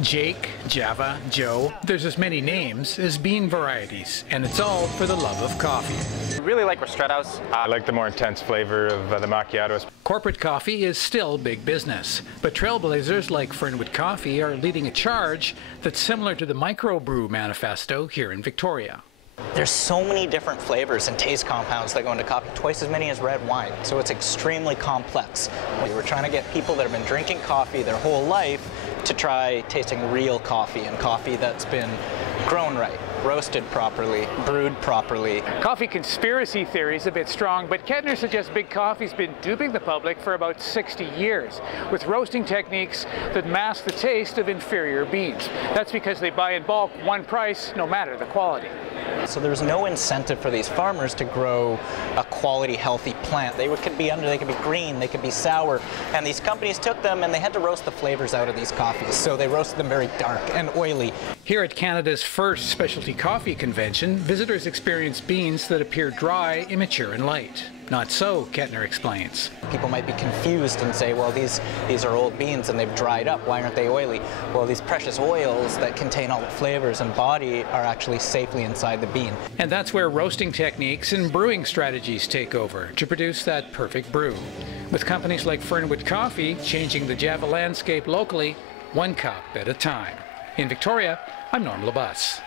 Jake, Java, Joe, there's as many names as bean varieties, and it's all for the love of coffee. I really like Ristretto's. I like the more intense flavor of the macchiatos. Corporate coffee is still big business, but trailblazers like Fernwood Coffee are leading a charge that's similar to the microbrew manifesto here in Victoria. There's so many different flavors and taste compounds that go into coffee, twice as many as red wine, so it's extremely complex. We're trying to get people that have been drinking coffee their whole life to try tasting real coffee, and coffee that's been grown right, roasted properly, brewed properly. Coffee conspiracy theory is a bit strong, but Kettner suggests Big Coffee's been duping the public for about 60 years with roasting techniques that mask the taste of inferior beans. That's because they buy in bulk, one price, no matter the quality. So there's no incentive for these farmers to grow a quality, healthy plant. They could be green, they could be sour, and these companies took them and they had to roast the flavors out of these coffees, so they roasted them very dark and oily. Here at Canada's first specialty coffee convention, visitors experience beans that appear dry, immature, and light. Not so, Kettner explains. People might be confused and say, well, these are old beans and they've dried up. Why aren't they oily? Well, these precious oils that contain all the flavors and body are actually safely inside the bean. And that's where roasting techniques and brewing strategies take over to produce that perfect brew. With companies like Fernwood Coffee changing the Java landscape locally, one cup at a time. In Victoria, I'm Norm Labus.